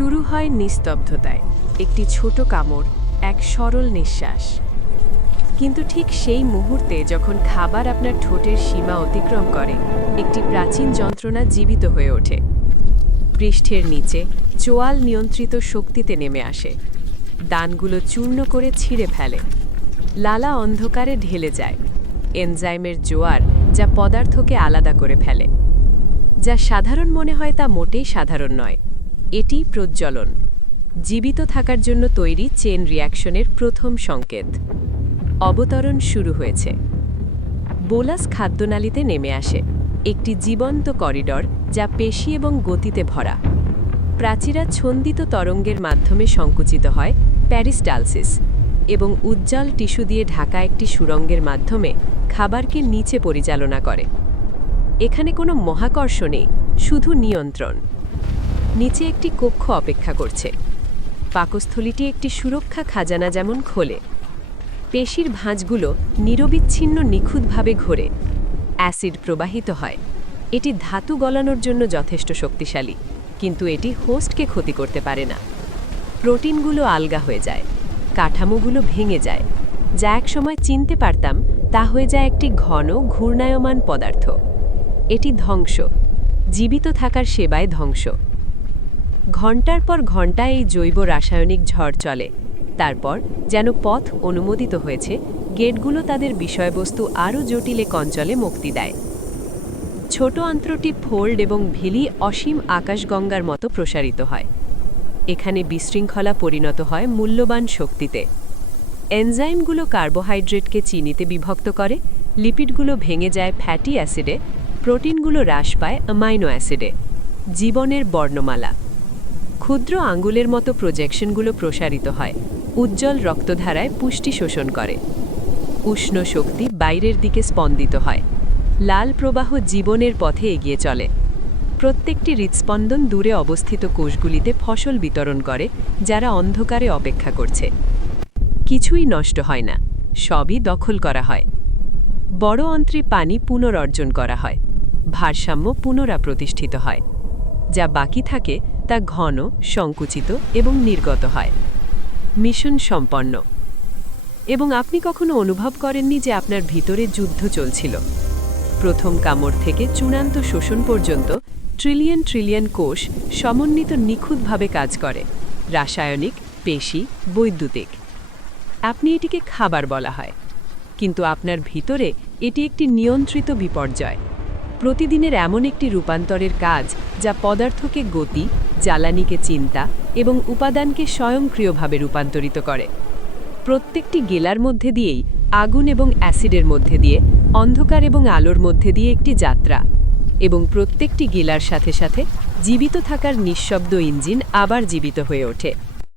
শুরু হয় নিস্তব্ধতায়, একটি ছোট কামড়, এক সরল নিঃশ্বাস। কিন্তু ঠিক সেই মুহূর্তে যখন খাবার আপনার ঠোঁটের সীমা অতিক্রম করে, একটি প্রাচীন যন্ত্রণা জীবিত হয়ে ওঠে। পৃষ্ঠের নিচে চোয়াল নিয়ন্ত্রিত শক্তিতে নেমে আসে, দানগুলো চূর্ণ করে ছিঁড়ে ফেলে। লালা অন্ধকারে ঢেলে যায়, এনজাইমের জোয়ার যা পদার্থকে আলাদা করে ফেলে। যা সাধারণ মনে হয় তা মোটেই সাধারণ নয়, এটি প্রজ্বলন, জীবিত থাকার জন্য তৈরি চেন রিঅ্যাকশনের প্রথম সংকেত। অবতরণ শুরু হয়েছে। বোলাস খাদ্যনালীতে নেমে আসে, একটি জীবন্ত করিডর যা পেশি এবং গতিতে ভরা। প্রাচীরা ছন্দিত তরঙ্গের মাধ্যমে সংকুচিত হয় প্যারিস্টালসিস, এবং উজ্জ্বল টিস্যু দিয়ে ঢাকা একটি সুড়ঙ্গের মাধ্যমে খাবারকে নিচে পরিচালনা করে। এখানে কোনো মহাকর্ষ নেই, শুধু নিয়ন্ত্রণ। নিচে একটি কক্ষ অপেক্ষা করছে। পাকস্থলীটি একটি সুরক্ষা খাজানা যেমন খোলে। পেশির ভাঁজগুলো নিরবিচ্ছিন্ন নিখুঁতভাবে ঘোরে। অ্যাসিড প্রবাহিত হয়। এটি ধাতু গলানোর জন্য যথেষ্ট শক্তিশালী, কিন্তু এটি হোস্টকে ক্ষতি করতে পারে না। প্রোটিনগুলো আলগা হয়ে যায়, কাঠামোগুলো ভেঙে যায়। যা একসময় চিনতে পারতাম তা হয়ে যায় একটি ঘন ঘূর্ণায়মান পদার্থ। এটি ধ্বংস, জীবিত থাকার সেবায় ধ্বংস। ঘণ্টার পর ঘণ্টা এই জৈব রাসায়নিক ঝড় চলে। তারপর যেন পথ অনুমোদিত হয়েছে, গেটগুলো তাদের বিষয়বস্তু আরও জটিলে কঞ্চলে মুক্তি দেয়। ছোট অন্ত্রটি ফোল্ড এবং ভিলি অসীম আকাশগঙ্গার মতো প্রসারিত হয়। এখানে বিশৃঙ্খলা পরিণত হয় মূল্যবান শক্তিতে। এনজাইমগুলো কার্বোহাইড্রেটকে চিনিতে বিভক্ত করে, লিপিডগুলো ভেঙে যায় ফ্যাটি অ্যাসিডে, প্রোটিনগুলো হ্রাস পায় অ্যামাইনো অ্যাসিডে। জীবনের বর্ণমালা। ক্ষুদ্র আঙ্গুলের মতো প্রজেকশনগুলো প্রসারিত হয়, উজ্জ্বল রক্তধারায় পুষ্টি শোষণ করে। উষ্ণ শক্তি বাইরের দিকে স্পন্দিত হয়। লাল প্রবাহ জীবনের পথে এগিয়ে চলে। প্রত্যেকটি হৃৎস্পন্দন দূরে অবস্থিত কোষগুলিতে ফসল বিতরণ করে, যারা অন্ধকারে অপেক্ষা করছে। কিছুই নষ্ট হয় না, সবই দখল করা হয়। বড় অন্ত্রে পানি পুনরর্জন করা হয়, ভারসাম্য পুনরাপ্রতিষ্ঠিত হয়। যা বাকি থাকে তা ঘন, সংকুচিত এবং নির্গত হয়। মিশন সম্পন্ন। এবং আপনি কখনো অনুভব করেননি যে আপনার ভিতরে যুদ্ধ চলছিল। প্রথম কামড় থেকে চূড়ান্ত শোষণ পর্যন্ত ট্রিলিয়ন ট্রিলিয়ন কোষ সমন্বিত নিখুঁতভাবে কাজ করে, রাসায়নিক, পেশি, বৈদ্যুতিক। আপনি এটিকে খাবার বলা হয়, কিন্তু আপনার ভিতরে এটি একটি নিয়ন্ত্রিত বিপর্যয়। প্রতিদিনের এমন একটি রূপান্তরের কাজ যা পদার্থকে গতি, জ্বালানিকে চিন্তা এবং উপাদানকে স্বয়ংক্রিয়ভাবে রূপান্তরিত করে। প্রত্যেকটি গেলার মধ্যে দিয়েই, আগুন এবং অ্যাসিডের মধ্যে দিয়ে, অন্ধকার এবং আলোর মধ্যে দিয়ে একটি যাত্রা। এবং প্রত্যেকটি গেলার সাথে সাথে জীবিত থাকার নিঃশব্দ ইঞ্জিন আবার জীবিত হয়ে ওঠে।